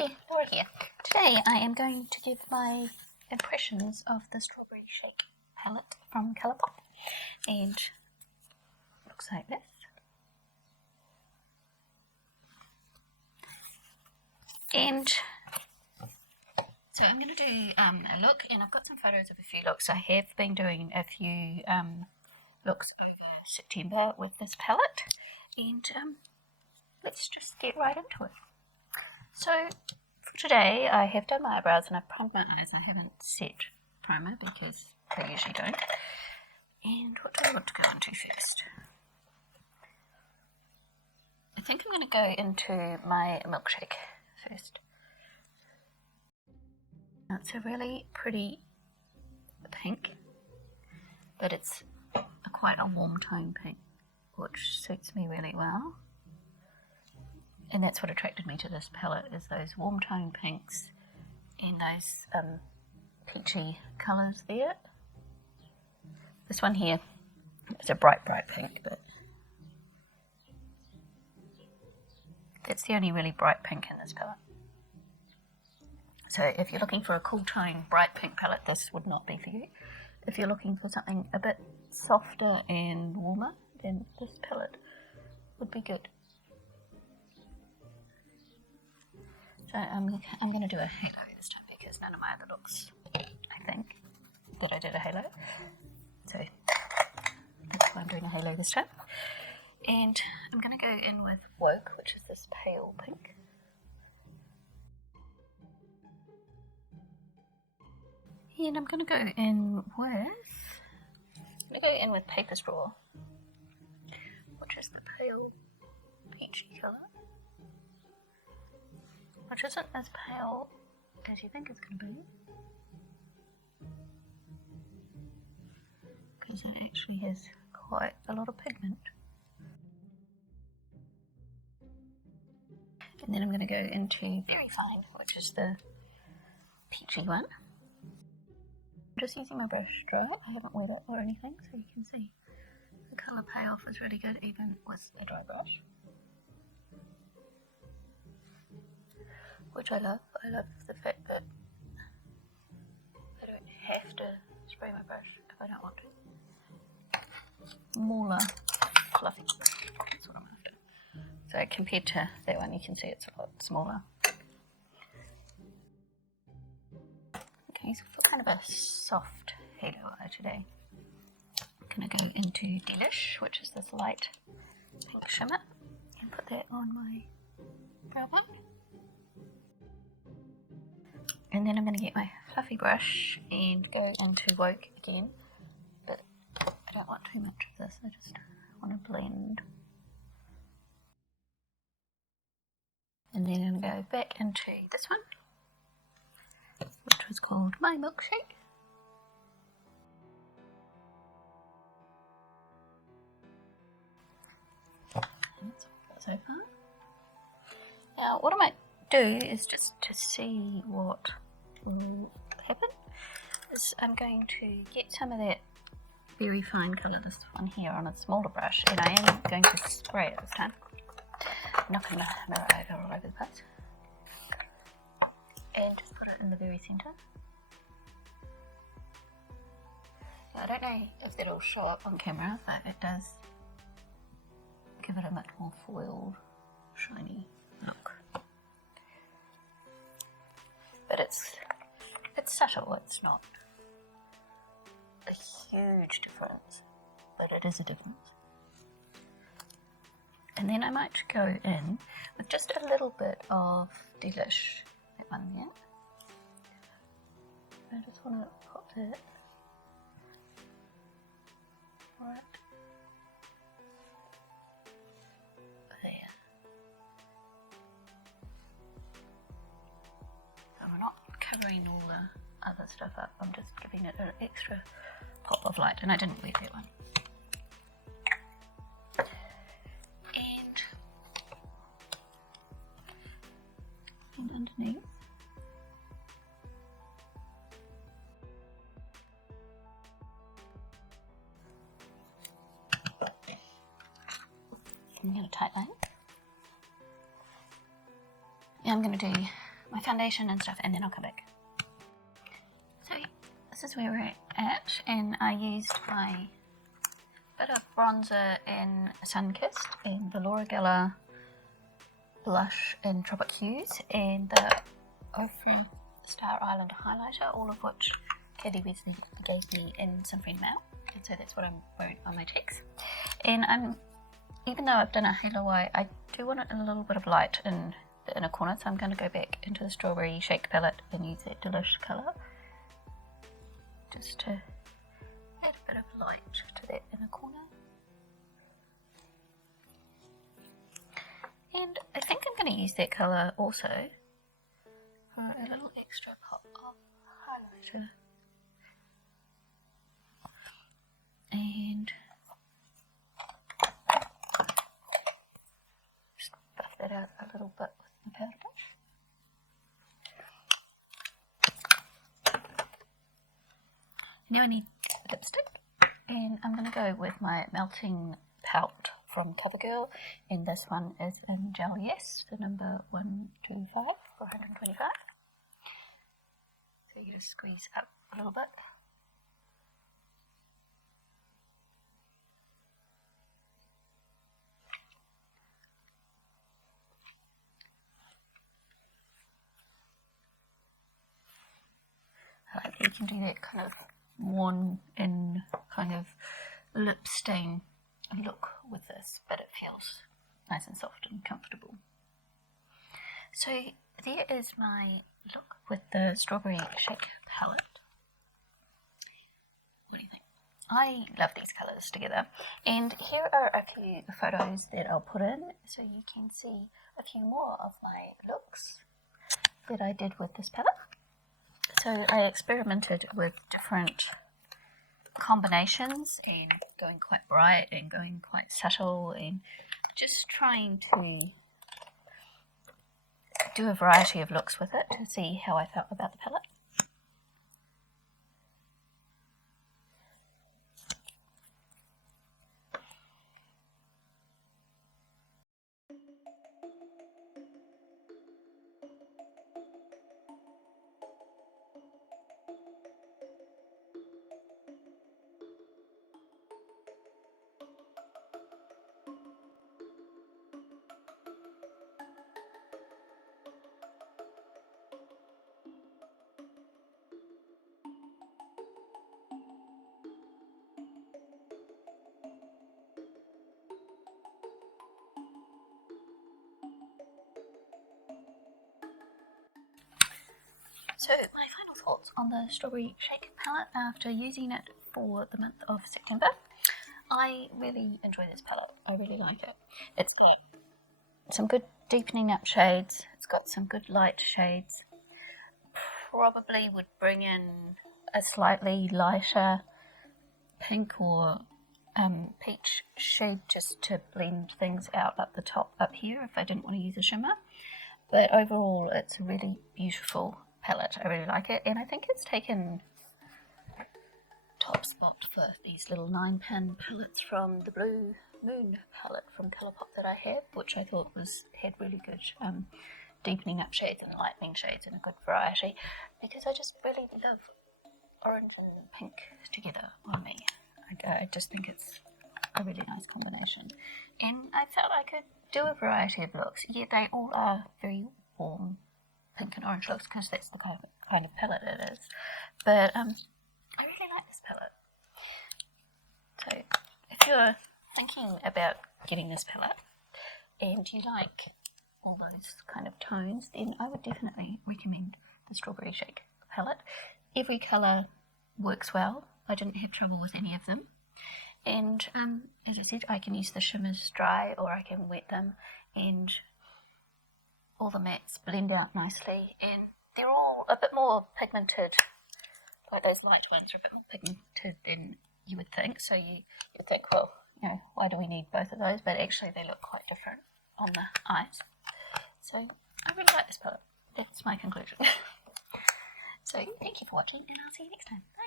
Alrighty, Laura here. Today I am going to give my impressions of the Strawberry Shake Palette from Colourpop, and it looks like this. And so I'm going to do a look, and I've got some photos of a few looks. I have been doing a few looks over September with this palette, and let's just get right into it. So for today I have done my eyebrows and I've primed my eyes. I haven't set primer because I usually don't. And what do I want to go into first? I think I'm going to go into my milkshake first. Now, it's a really pretty pink, but it's quite a warm tone pink, which suits me really well. And that's what attracted me to this palette, is those warm tone pinks and those peachy colours there. This one here is a bright pink, but that's the only really bright pink in this palette. So if you're looking for a cool tone bright pink palette, this would not be for you. If you're looking for something a bit softer and warmer, then this palette would be good. So I'm going to do a halo this time because none of my other looks, I think, that I did a halo. So that's why I'm doing a halo this time. And I'm going to go in with Woke, which is this pale pink. And I'm going to go in with Paper Straw, which is the pale peachy colour, which isn't as pale as you think it's going to be, because it actually has quite a lot of pigment. And then I'm going to go into Very Fine, which is the peachy one. I'm just using my brush dry. I haven't wet it or anything, so you can see the colour payoff is really good even with a dry brush, which I love. I love the fact that I don't have to spray my brush if I don't want to. Smaller, fluffy, that's what I'm after. So compared to that one, you can see it's a lot smaller. Okay, so for kind of a soft halo eye today, I'm going to go into Delish, which is this light pink shimmer, and put that on my brow bone. And then I'm going to get my fluffy brush and go into Woke again, but I don't want too much of this, I just want to blend. And then I'm going to go back into this one, which was called My Milkshake. That's all so far. Now what I might do is, just to see what will happen, is I'm going to get some of that Very Fine colour, this one here, on a smaller brush, and I am going to spray it this time. I'm not going to mirror over all over the place. And just put it in the very centre. Now, I don't know if that'll show up on camera, but it does give it a much more foiled, shiny look. But it's subtle, it's not a huge difference, but it is a difference. And then I might go in with just a little bit of Delish, that one there. I just want to pop that right there. So we're not covering all the other stuff up, I'm just giving it an extra pop of light, and I didn't wear that one. And underneath, I'm going to tighten. And I'm going to do my foundation and stuff, and then I'll come back. So this is where we're at, and I used my bit of bronzer in Sunkissed, and the Laura Geller blush in Tropic Hues, and the OXX Star Island highlighter, all of which Katie Wesley gave me in some friend mail, and so that's what I'm wearing on my cheeks. And even though I've done a halo eye, I do want a little bit of light in the inner corner, so I'm going to go back into the Strawberry Shake Palette and use that Delish colour just to add a bit of light to that inner corner. And I think I'm going to use that colour also for a little extra pop of highlighter. And just buff that out a little bit with my powder brush. Now I need lipstick, and I'm going to go with my Melting Pout from CoverGirl, and this one is in Gel Yes, the number 125 for 125. So you just squeeze up a little bit. I like that you can do that kind of worn in kind of lip stain look with this, but it feels nice and soft and comfortable. So there is my look with the Strawberry Shake Palette. What do you think? I love these colours together, and here are a few photos that I'll put in so you can see a few more of my looks that I did with this palette. So I experimented with different combinations and going quite bright and going quite subtle, and just trying to do a variety of looks with it to see how I felt about the palette. So my final thoughts on the Strawberry Shake Palette after using it for the month of September. I really enjoy this palette. I really like it. It's got some good deepening up shades. It's got some good light shades. Probably would bring in a slightly lighter pink or peach shade just to blend things out at the top up here if I didn't want to use a shimmer. But overall, it's a really beautiful palette. I really like it, and I think it's taken top spot for these little 9-pin palettes from the Blue Moon palette from Colourpop that I have, which I thought had really good deepening up shades and lightening shades and a good variety, because I just really love orange and pink together on me. I just think it's a really nice combination, and I felt I could do a variety of looks. Yeah, they all are very warm pink and orange looks because that's the kind of palette it is, but I really like this palette. So if you're thinking about getting this palette and you like all those kind of tones, then I would definitely recommend the Strawberry Shake palette. Every colour works well. I didn't have trouble with any of them, and as I said, I can use the shimmers dry or I can wet them, and all the mattes blend out nicely, and they're all a bit more pigmented. Like those light ones are a bit more pigmented than you would think, so you'd think, well, you know, why do we need both of those? But actually they look quite different on the eyes. So I really like this palette. That's my conclusion. So thank you for watching, and I'll see you next time. Bye.